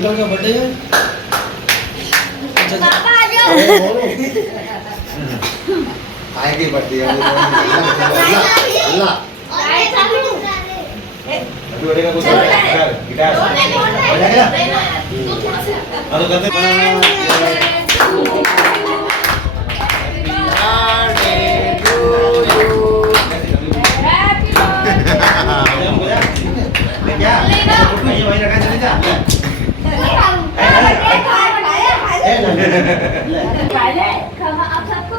Uncle का birthday है। पापा आ जाओ। आएगी बर्थडे अल्लाह अभी बड़ेगा कुछ गिटार बजाएगा और करते क्या वहीं वहीं रखा चले जा आप सबको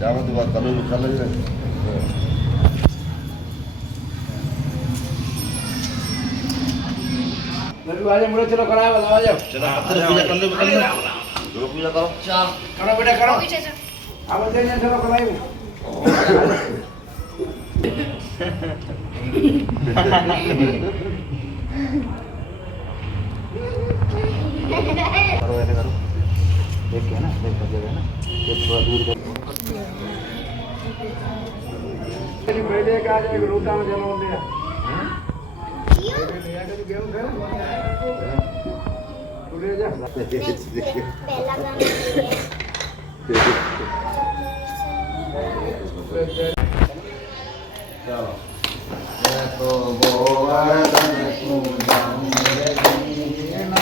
जाओ तो बात करो निकाल लेंगे लड्डू आ जाओ मुझे चलो कराओ लाओ जाओ चलो पूजा कर लो जो पूजा करो चल करो बेटा करो अब चलिए चलो कराइए करो ऐसे करो देख के ना देख कर देगा ना ये थोड़ा दूर कर बैठे का आज एक रोटा में जमा हो गया पहला गाना चलो ये तो गोवर्धन पूजा मेरे दीन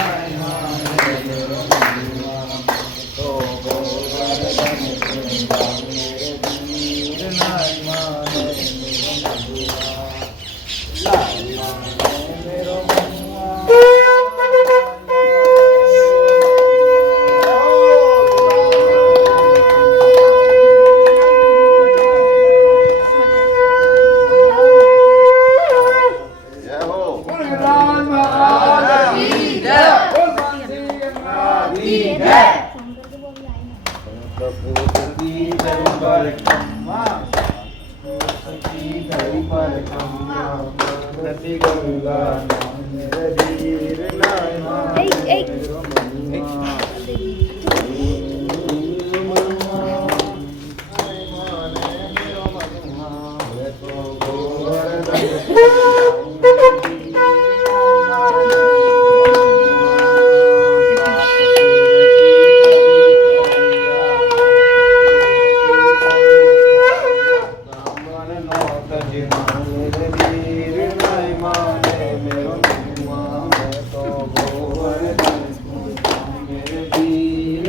तो गोवर्धन पूजा मेरे दीन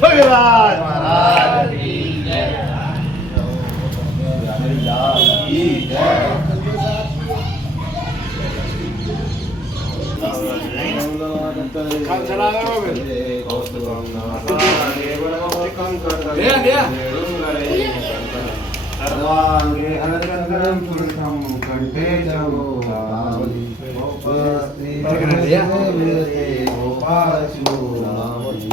भगवान महाराज की जय की जय काम चलावे हो बे दे दे सर्वांगे अनंतरं पुरुषं कंठे जगोपावली गोपास्ते गोपाशु नामली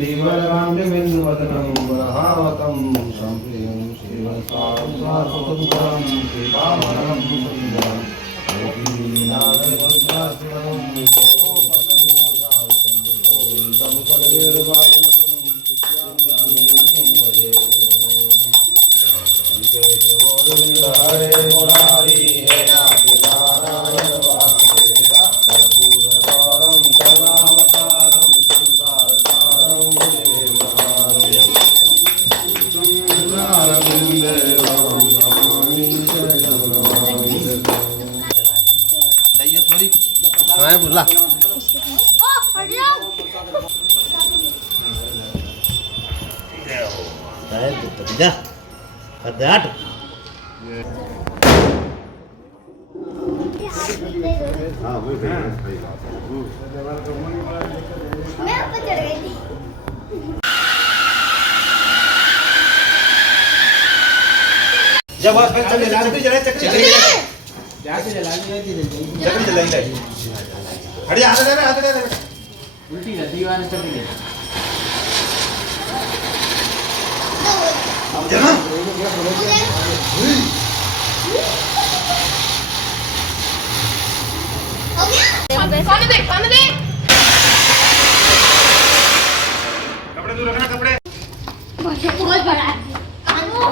दिवरां बिंदुवदनं बरहावतं संप्रियं शिवसारुसारुतं श्रीकामरं सुन्दरं बोला ओ हट जाओ जा हट हाँ वही मैं ऊपर चढ़ गई थी जब बस फिर चले चक्री चले चक्री जाके जलानी है धीरे चक्री चलाएंगे हट जा हाथ दे उल्टी है दीवार चढ़ गई अब चलना हो गया खाने दे कपड़े दूर रखना कपड़े बहुत बड़ा है कानू हो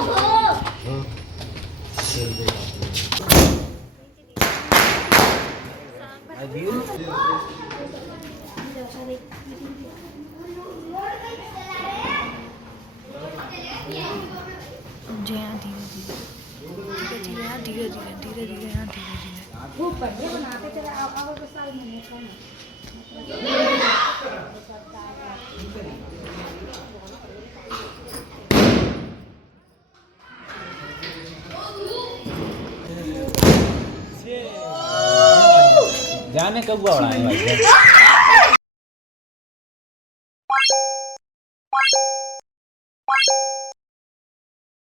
वो बढ़िया बनाते चले अब साल में जाने कब हुआ बड़ा है